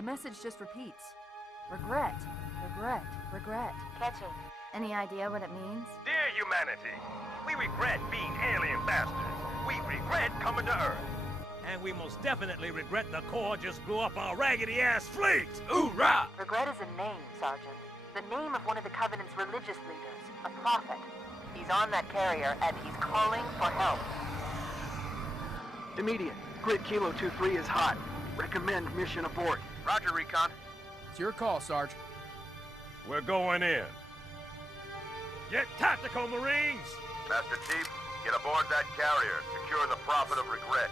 The message just repeats. Regret, regret, regret. Catchy. Any idea what it means? Dear humanity, we regret being alien bastards. We regret coming to Earth. And we most definitely regret the Corps just blew up our raggedy-ass fleet! Hoorah! Regret is a name, Sergeant. The name of one of the Covenant's religious leaders, a prophet. He's on that carrier, and he's calling for help. Immediate. Grid Kilo 2-3 is hot. Recommend mission abort. Roger, Recon. It's your call, Sarge. We're going in. Get tactical, Marines! Master Chief, get aboard that carrier. Secure the Prophet of Regret.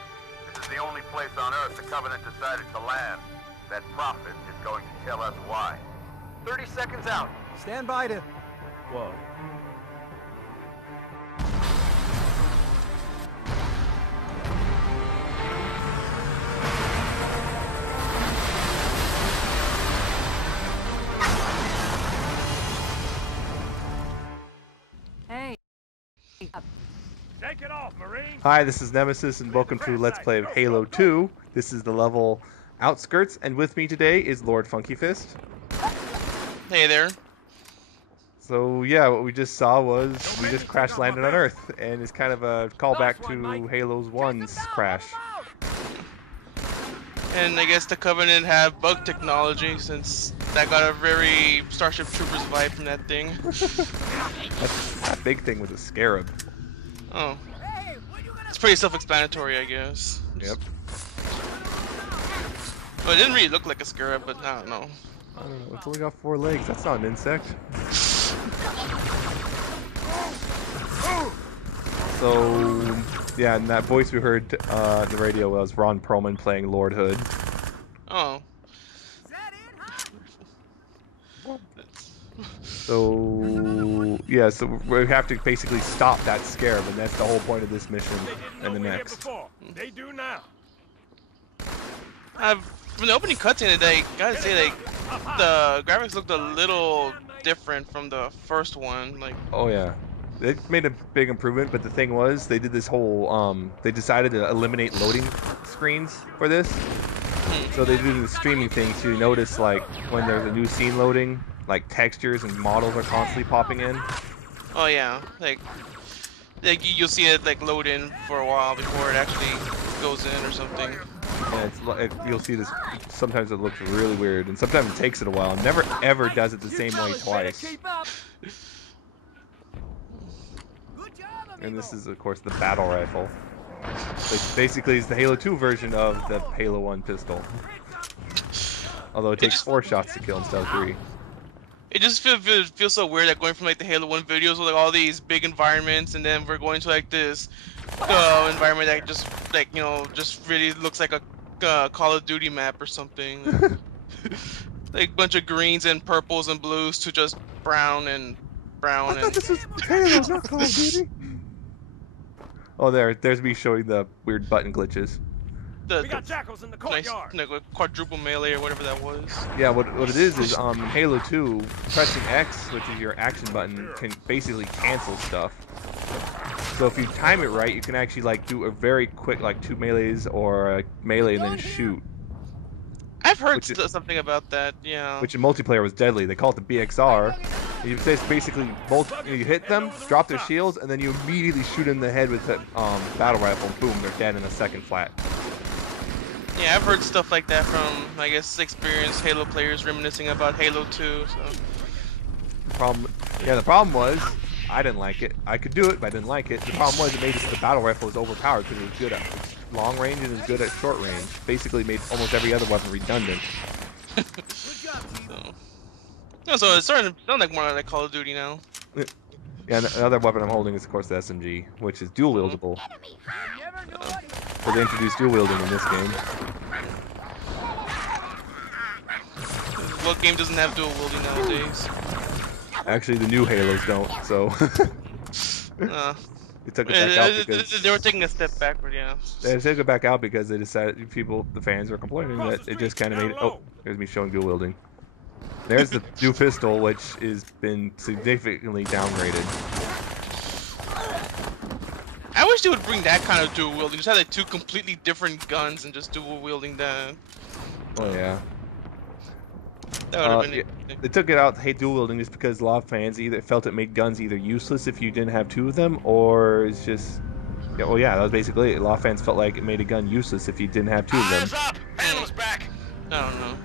This is the only place on Earth the Covenant decided to land. That Prophet is going to tell us why. 30 seconds out. Stand by to... Whoa. Hey. Take it off, Marine! Hi, this is Nemesis, and welcome to Let's Play of Halo 2. This is the level Outskirts, and with me today is LordFunkyFist. Hey there. So yeah, what we just saw was we just crash landed on Earth, and it's kind of a callback to Halo's 1's crash. And I guess the Covenant have bug technology, since that got a very Starship Troopers vibe from that thing. That big thing was a Scarab. Oh. It's pretty self-explanatory, I guess. Yep. Well, it didn't really look like a Scarab, but I don't know. I don't know, it's only got 4 legs, that's not an insect. So, yeah, and that voice we heard on the radio was Ron Perlman playing Lord Hood. Oh. So, yeah, so we have to basically stop that Scarab, and that's the whole point of this mission and the next. They do now. From the opening cutscene, I gotta say, like, the graphics looked a little different from the first one. Like, oh yeah, they made a big improvement, but the thing was, they did this whole, they decided to eliminate loading screens for this. So they do the streaming thing, so you notice, like, when there's a new scene loading, like, textures and models are constantly popping in. oh yeah, like you'll see it like load in for a while before it actually goes in or something. And it's like, you'll see this, sometimes it looks really weird, and sometimes it takes it a while. Never ever does it the same way twice. And this is, of course, the battle rifle. Which basically is the Halo 2 version of the Halo 1 pistol. Although it takes 4 shots to kill instead of 3. It just feels so weird that going from like the Halo 1 videos with like all these big environments, and then we're going to like this environment that just like, you know, just really looks like a Call of Duty map or something. Like a bunch of greens and purples and blues to just brown and brown. I thought this was Halo, not Call of Duty. Oh, there's me showing the weird button glitches. We got jackals in the courtyard. Nice, like, quadruple melee or whatever that was. Yeah, what it is in Halo 2, pressing X, which is your action button, can basically cancel stuff. So if you time it right, you can actually like do a very quick like 2 melees or a melee and then shoot. I've heard something about that, yeah. Which in multiplayer was deadly. They call it the BXR. You just basically you hit them, drop their shields, and then you immediately shoot in the head with the battle rifle, and boom, they're dead in a second flat. Yeah, I've heard stuff like that from, I guess, experienced Halo players reminiscing about Halo 2, so... The problem was, I didn't like it. I could do it, but I didn't like it. The problem was it made it so the battle rifle was overpowered because it was good at long range and it was good at short range. Basically made almost every other weapon redundant. So it's starting to sound like more like Call of Duty now. Yeah, another weapon I'm holding is, of course, the SMG, which is dual-wieldable. So they introduced dual wielding in this game. What game doesn't have dual wielding nowadays? Actually, the new Halos don't, so... They took it back out because... They were taking a step backward, yeah. They took it back out because they decided, the fans were complaining that it just kind of made... Oh, there's me showing dual wielding. There's the new pistol, which has been significantly downgraded. I wish they would bring that kind of dual wielding. Just have like 2 completely different guns and just dual wielding that. Oh yeah. That would have been yeah, they took it out, hate dual wielding, just because a lot of fans either felt it made guns either useless if you didn't have 2 of them, or it's just, yeah, well, yeah, that was basically it. A lot of fans felt like it made a gun useless if you didn't have 2 of them. Eyes up! Phantom's back! I don't know.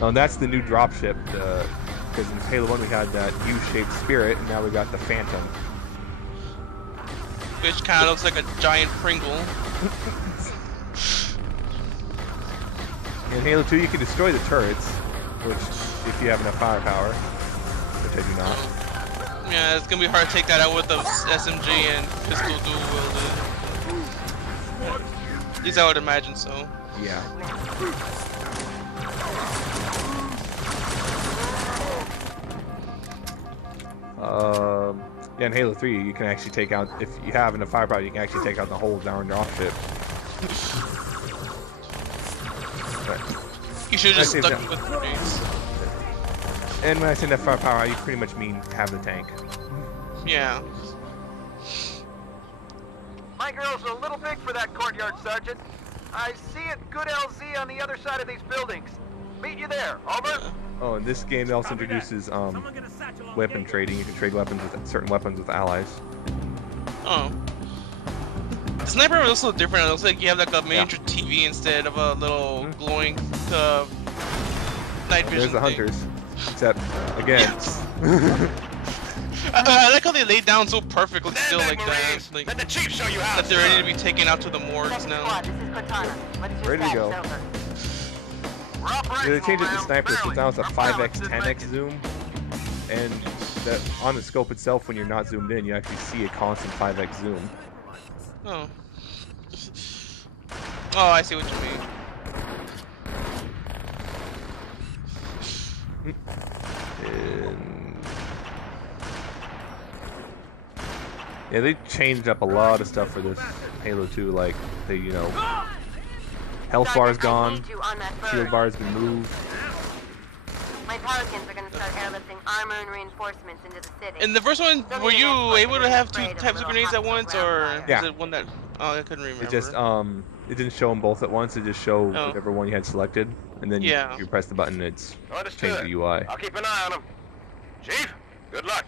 Oh, and that's the new dropship, because in Halo 1 we had that U-shaped Spirit, and now we got the Phantom. Which kind of looks like a giant Pringle. In Halo 2 you can destroy the turrets, which, if you have enough firepower, which I do not. Yeah, it's gonna be hard to take that out with the SMG and pistol dual wielded. At least I would imagine so. Yeah. Yeah, in Halo 3 you can actually take out, if you have enough firepower, you can actually take out the whole down dropship. You should have just stuck with grenades. And when I say enough firepower, I pretty much mean have the tank. Yeah. My girl's a little big for that courtyard, Sergeant. I see a good LZ on the other side of these buildings. Meet you there. Over. Oh, and this game also introduces weapon trading. You can trade weapons with certain weapons with allies. Oh. The sniper looks a little different. It looks like you have like a miniature TV instead of a little glowing night vision. There's the hunters. Except, again. I like how they laid down so perfectly still like that. Like, let the chief show you how. that they're ready to be taken out to the morgues now. This is Cortana. What is your Ready to status? go. Over. Yeah, they changed it to sniper, so now it's a 5x, 10x zoom. And that on the scope itself, when you're not zoomed in, you actually see a constant 5x zoom. Oh. Oh, I see what you mean. Yeah, they changed up a lot of stuff for this Halo 2. Like, they, health bar's gone, shield bar's been moved. My Pelicans are going to start airlifting armor and reinforcements into the city. In the first one, were you able to have 2 types of grenades at once, or Yeah. was it one that? Oh, I couldn't remember. It just it didn't show them both at once. It just showed whatever one you had selected, and then you press the button, and it's changed the UI. I'll keep an eye on him. Chief, good luck.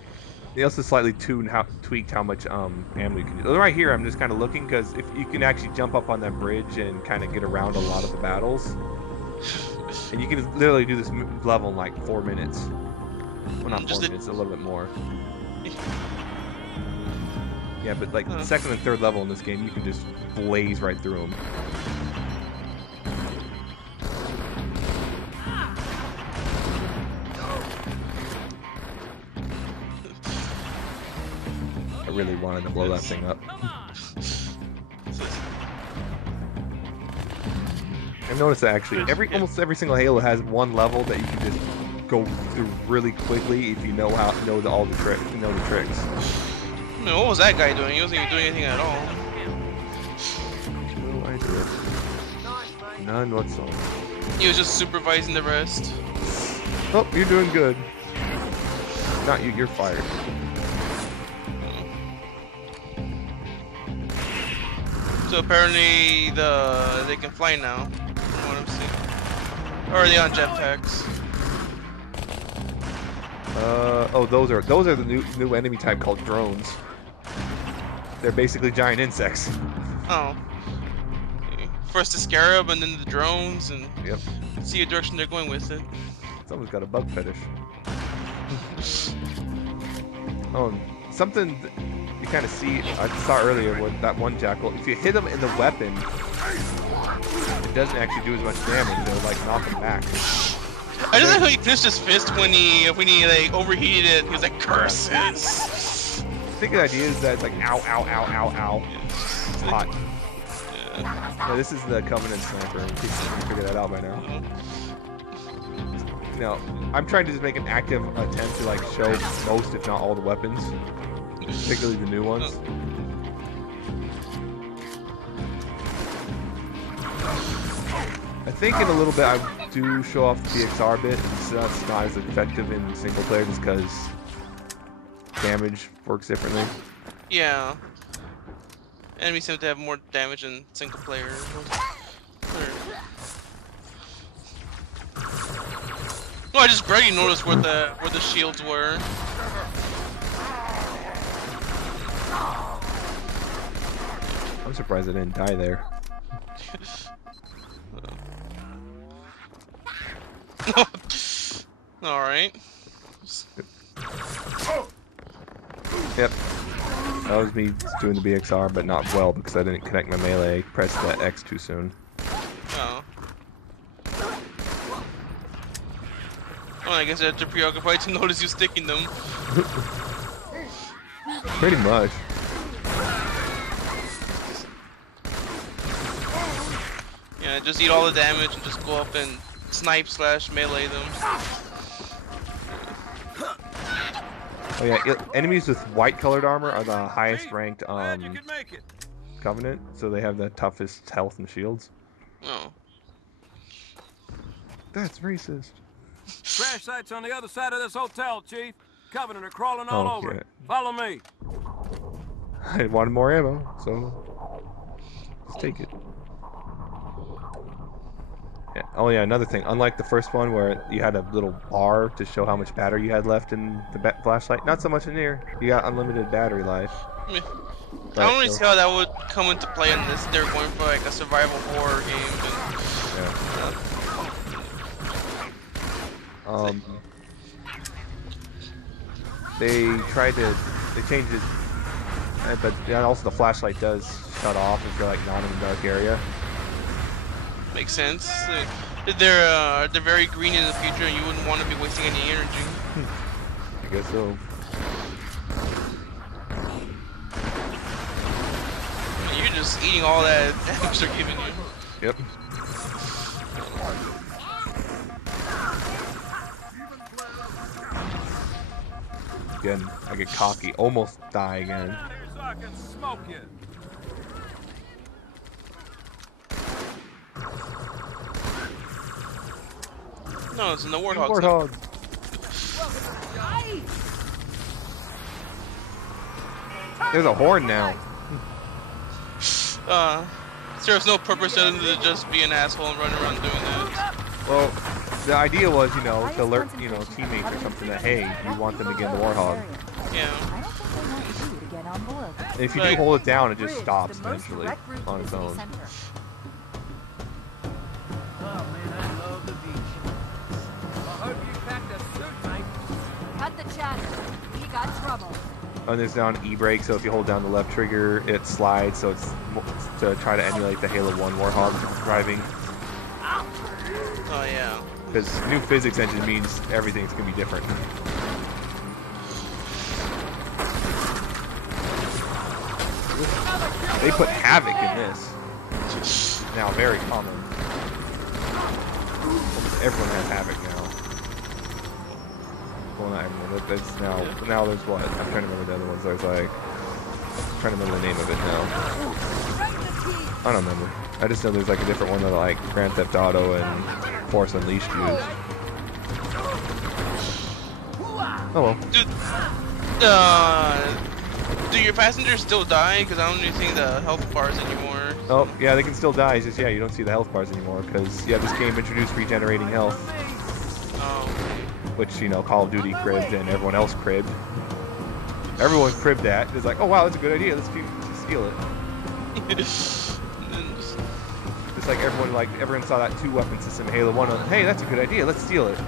They also slightly tweaked how much ammo you can use. Right here, I'm just kind of looking, because if you can actually jump up on that bridge and kind of get around a lot of the battles, and you can literally do this level in like 4 minutes. Well, not 4 minutes, a little bit more. Yeah, but like the second and third level in this game, you can just blaze right through them. I really wanted to blow that thing up. I've noticed that actually almost every single Halo has one level that you can just go through really quickly if you know all the tricks. I mean, what was that guy doing? He wasn't even doing anything at all. No idea. None whatsoever. He was just supervising the rest. Oh, you're doing good. Not you, you're fired. So apparently they can fly now, from what I'm seeing. Or are they on jetpacks? Oh, those are the new enemy type called drones. They're basically giant insects. Oh. Okay. First the Scarab and then the drones, and see what direction they're going with it. Someone's got a bug fetish. Oh, something you kind of see, I saw earlier with that one jackal. If you hit him in the weapon, it doesn't actually do as much damage. It'll like knock him back. I just like how he clenched his fist when he like overheated it. He was like, curses. I think the idea is that it's like ow, ow, ow, ow, ow. It's hot. Yeah, this is the Covenant sniper. In case you can figure that out by now. I'm trying to just make an active attempt to like show most, if not all, the weapons, particularly the new ones. I think in a little bit I do show off the PXR bit. It's not as effective in single player just because damage works differently. Yeah. Enemies seem to have more damage in single player. Well, I just barely noticed where the shields were. I'm surprised I didn't die there. All right. Yep. That was me doing the BXR, but not well because I didn't connect my melee. Pressed that X too soon. Oh. Well, I guess I have to preoccupied to notice you sticking them. Pretty much. Yeah, just eat all the damage and just go up and snipe / melee them. Oh yeah, enemies with white colored armor are the highest ranked Covenant, so they have the toughest health and shields. Oh. That's racist. Crash site's on the other side of this hotel, Chief. Covenant are crawling all over it. Follow me. I wanted more ammo, so let's take it. Yeah. Oh yeah, another thing. Unlike the first one where you had a little bar to show how much battery you had left in the flashlight, not so much in here. You got unlimited battery life. I don't really see how that would come into play in this. They're going for like a survival horror game. And, they changed it, but yeah, also the flashlight does shut off if you're like not in a dark area. Makes sense. They're very green in the future, and you wouldn't want to be wasting any energy. I guess so. You're just eating all that damage they're giving you. Yep. Again, I get cocky, almost die again. No, it's in the Warthog. Warthog. There's a horde now. There's no purpose other than to just be an asshole and run around doing that. Well, the idea was, to alert, teammates or something that, hey, you want them to get in the Warthog. Yeah. And if you do hold it down, it just stops eventually on its own. Cut the chatter. We got trouble. And there's now an E-brake, so if you hold down the left trigger, it slides, so it's to try to emulate the Halo 1 Warthog driving. Oh, yeah. Because new physics engine means everything's going to be different. They put Havoc in this. Now very common. Almost everyone has Havoc now. Well, not everyone. That's now there's what? I'm trying to remember the other ones. There's like, I'm trying to remember the name of it now. I don't remember. I just know there's like a different one that like Grand Theft Auto and Force Unleashed used. Oh well. Do your passengers still die? Because I don't really see the health bars anymore. Oh yeah, they can still die. It's just you don't see the health bars anymore because this game introduced regenerating health. Oh. Which, Call of Duty cribbed and everyone else cribbed. Everyone cribbed that. It's like, oh wow, that's a good idea. Let's steal it. It's like everyone saw that 2-weapon system in Halo 1. Hey, that's a good idea. Let's steal it.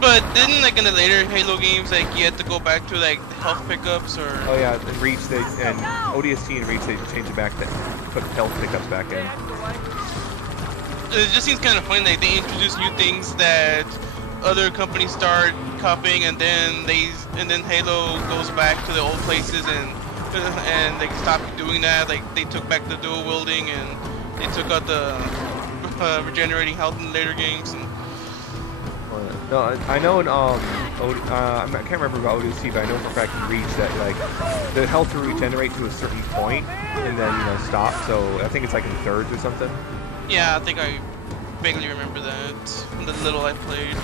But didn't in the later Halo games you had to go back to health pickups or? Oh yeah, in Reach and ODST and Reach they changed it back to put health pickups back in. It just seems kind of funny that they introduce new things that other companies start copying, and then Halo goes back to the old places and they stopped doing that. They took back the dual wielding and they took out the regenerating health in later games. And no, I know in I can't remember about ODST, but I know for a fact in Reach that the health will regenerate to a certain point and then stop. So I think it's in thirds or something. Yeah, I think I vaguely remember that from the little I played.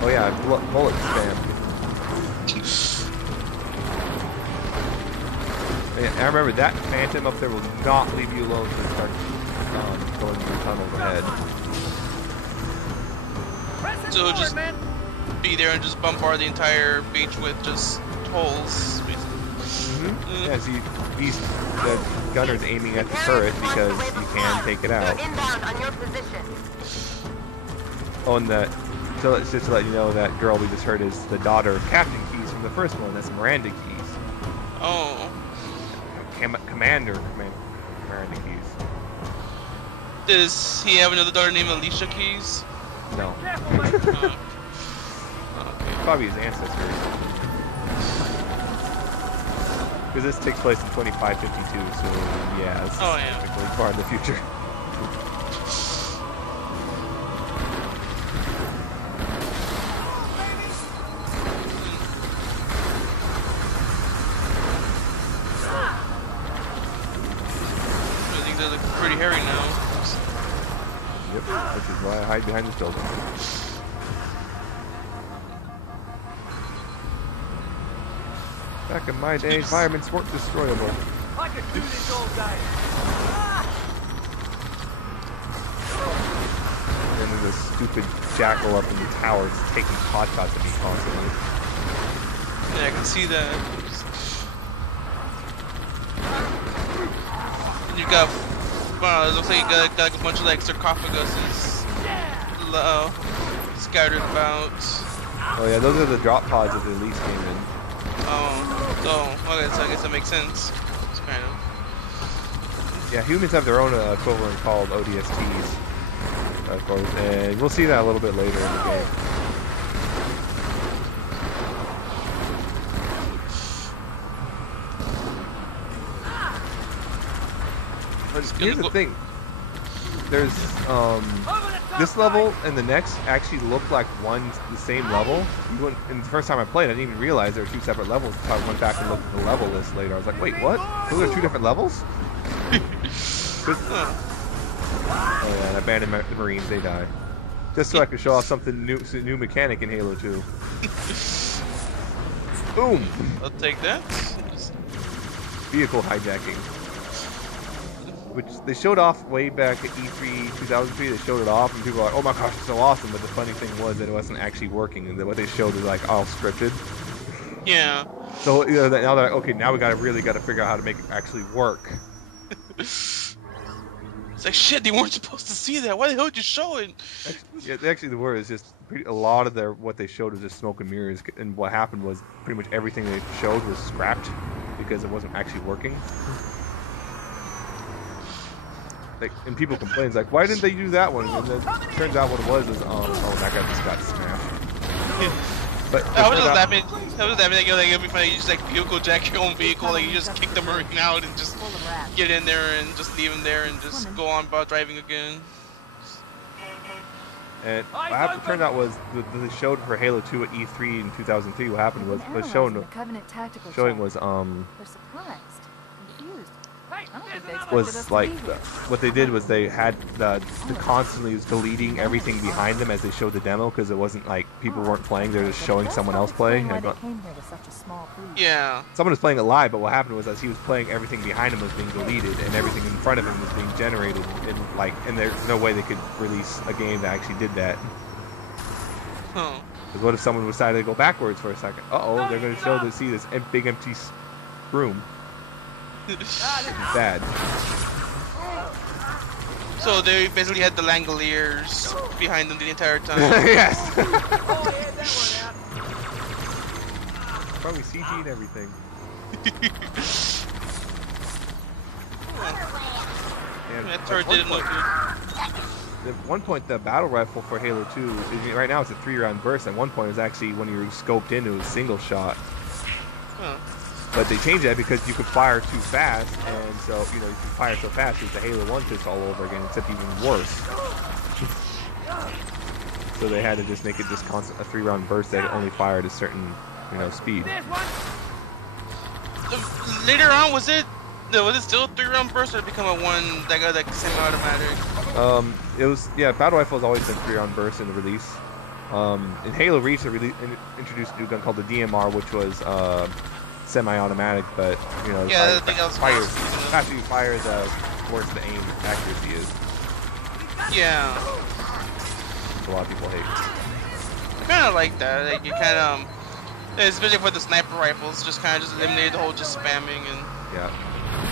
Oh yeah, bullet spam. Yeah, I remember that Phantom up there will not leave you alone to start going through tunnels ahead. So just be there and just bombard the entire beach with just holes, basically. Yeah, see, the gunner's aiming at the turret because you can take it out. Inbound on your position. Oh, and so it's just to let you know that girl we just heard is the daughter of Captain Keyes from the first one. That's Miranda Keyes. Oh. Commander Miranda Keyes. Does he have another daughter named Alicia Keyes? No. Okay. Probably his ancestor. Because this takes place in 2552, so yeah, it's technically far in the future. I think they look pretty hairy now. Yep, which is why I hide behind this building. Back in my day, environments weren't destroyable. I could do this all day. And then this stupid jackal up in the tower is taking pot shots at me constantly. Yeah, I can see that. And you got, it looks like you got like a bunch of like sarcophaguses scattered about. Oh yeah, those are the drop pods that the Elite came in. Oh, okay, so I guess that makes sense. It's kind of. Yeah, humans have their own equivalent called ODSTs, of course, and we'll see that a little bit later in the game. But here's the thing. There's this level and the next actually look like the same level. And the first time I played, I didn't even realize there were two separate levels. So I went back and looked at the level list later. I was like, wait, what? Those are two different levels? Oh yeah, and abandoned the Marines, they die. Just so I could show off something new mechanic in Halo 2. Boom! I'll take that. Vehicle hijacking. Which they showed off way back at E3 2003. They showed it off, and people were like, "Oh my gosh, it's so awesome!" But the funny thing was that it wasn't actually working, and that what they showed was like all scripted. Yeah. So now they're like, "Okay, now we really got to figure out how to make it actually work." It's like shit. They weren't supposed to see that. Why the hell did you show it? Actually, the word is just a lot of what they showed was just smoke and mirrors, and what happened was pretty much everything they showed was scrapped because it wasn't actually working. And people complain, like, why didn't they do that one? And then it turns out what it was is, oh, that guy just got smashed. But I was just laughing. Like, it'd be funny. You just like vehicle jack your own vehicle, like you just kick the Marine out and just get in there and just leave him there and just go on about driving again. And what turned out was they showed for Halo 2 at E3 in 2003. What happened was showing was like what they did was they had the constantly was deleting everything behind them as they showed the demo because it wasn't like people weren't playing, they're just showing someone else play. Yeah. Someone was playing it live, but what happened was as he was playing, everything behind him was being deleted and everything in front of him was being generated, and there's no way they could release a game that actually did that. Huh. Because what if someone decided to go backwards for a second? Uh-oh, they're going to see this big empty room. Bad. So they basically had the Langoliers behind them the entire time. Yes. Probably CG and everything. That turret didn't look good. At one point, the battle rifle for Halo 2, right now it's a 3-round burst. At one point, it was actually, when you were scoped in, it was single shot. Huh. But they changed that because you could fire too fast, and so, you can fire so fast, it's the Halo 1 pistol all over again, except even worse. So they had to just make it just constant, a 3-round burst that only fired a certain, speed. Later on, was it still a 3-round burst, or did it become a one that got like semi-automatic? It was, battle rifle has always been 3-round burst in the release. In Halo Reach, they introduced a new gun called the DMR, which was semi-automatic, but the faster you fire, the worse the aim accuracy is. Yeah. Which a lot of people hate. I kind of like that. Like, you kind of, especially for the sniper rifles, just kind of just eliminated the whole just spamming and. Yeah.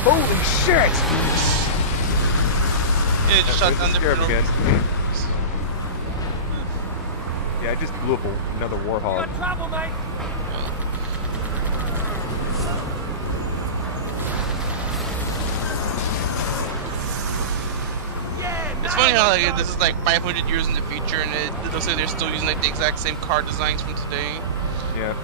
Holy shit! Yeah, just shot down Scarab different. again. Yeah, I just blew up another Warhog. Got trouble, mate. It's funny how like this is like 500 years in the future, and it looks like they're still using like the exact same car designs from today. Yeah.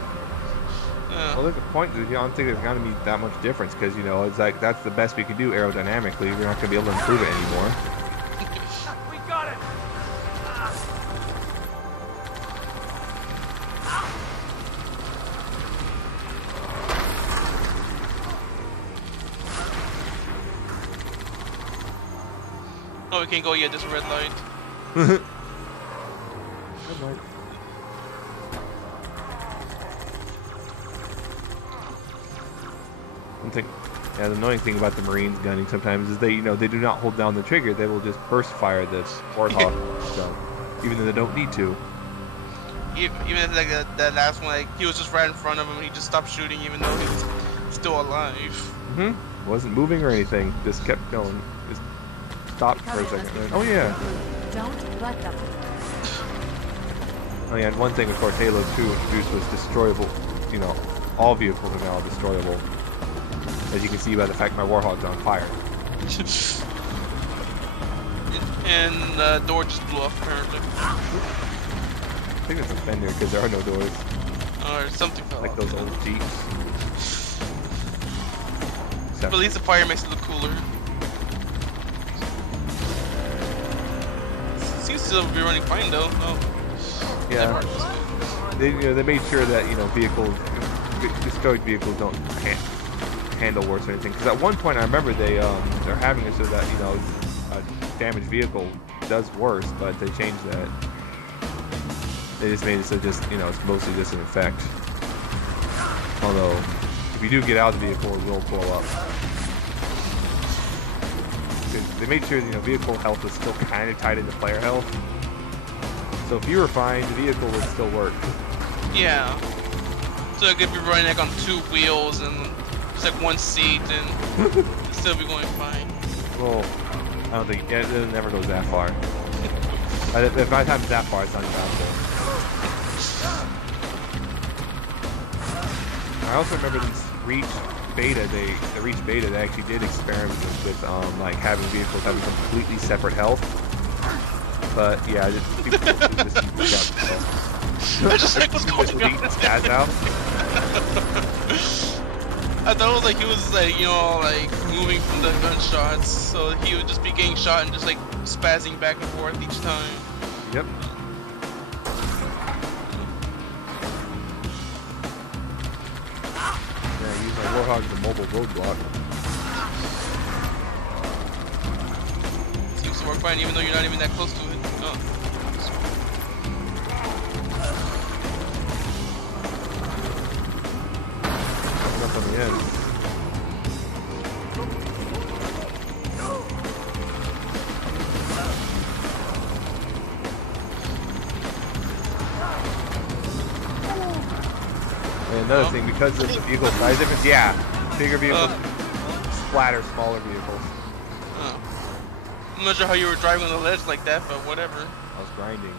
Well, there's a point that I don't think there's gonna be that much difference because you know it's like that's the best we can do aerodynamically. We're not gonna be able to improve it anymore. We got it. Oh, we can't go yet. There's a red light. Red light. Yeah, the annoying thing about the Marines gunning sometimes is they, you know, they do not hold down the trigger. They will just burst fire this Warthog, so even though they don't need to. Even like that last one, like he was just right in front of him, and he just stopped shooting, even though he's still alive. Wasn't moving or anything. Just kept going. Just stopped for a second. Then, oh yeah. Don't let them. Oh yeah, and one thing, of course, Halo 2 introduced was destroyable. You know, all vehicles are now destroyable. As you can see by the fact my Warhog's on fire. And the door just blew up apparently. I think it's a fender because there are no doors. Or something fell like off. Those old Jeeps. But at least the fire makes it look cooler. Seems to be running fine though. Oh. Yeah. They made sure that, you know, destroyed vehicles don't handle worse or anything. Because at one point I remember they're having it so that, you know, a damaged vehicle does worse, but they changed that. They just made it so just, you know, it's mostly just an effect. Although, if you do get out of the vehicle, it will blow up. They made sure, you know, vehicle health was still kind of tied into player health. So if you were fine, the vehicle would still work. Yeah. So it could be running like on 2 wheels and just like 1 seat and it'd still be going fine. Well, I don't think it never goes that far. If by the time it's that far, it's not even out there. I also remember this Reach beta. The Reach beta, they actually did experiment with like having vehicles having completely separate health. But yeah, people just I just like what's going on. Out. I thought it was like he was like, you know, like moving from the gunshots, so he would just be getting shot and just like spazzing back and forth each time. Yep. Yeah, use my Warhog as a mobile roadblock. Seems to work fine even though you're not even that close to it. Oh. Up on the end. And another thing, because of the vehicle size difference, yeah, bigger vehicles splatter smaller vehicles. I'm not sure how you were driving on the ledge like that, but whatever. I was grinding.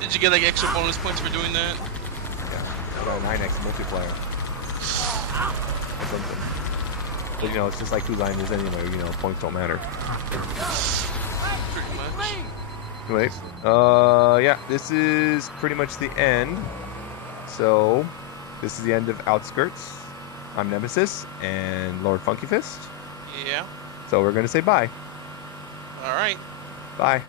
Did you get like extra bonus points for doing that? Yeah, I got a 9x multiplier. Or something. But you know, it's just like 2 liners anyway, you know, points don't matter. Pretty much. Anyway, yeah, this is pretty much the end. So, this is the end of Outskirts. I'm Nemesis and LordFunkyFist. Yeah. So we're gonna say bye. Alright. Bye.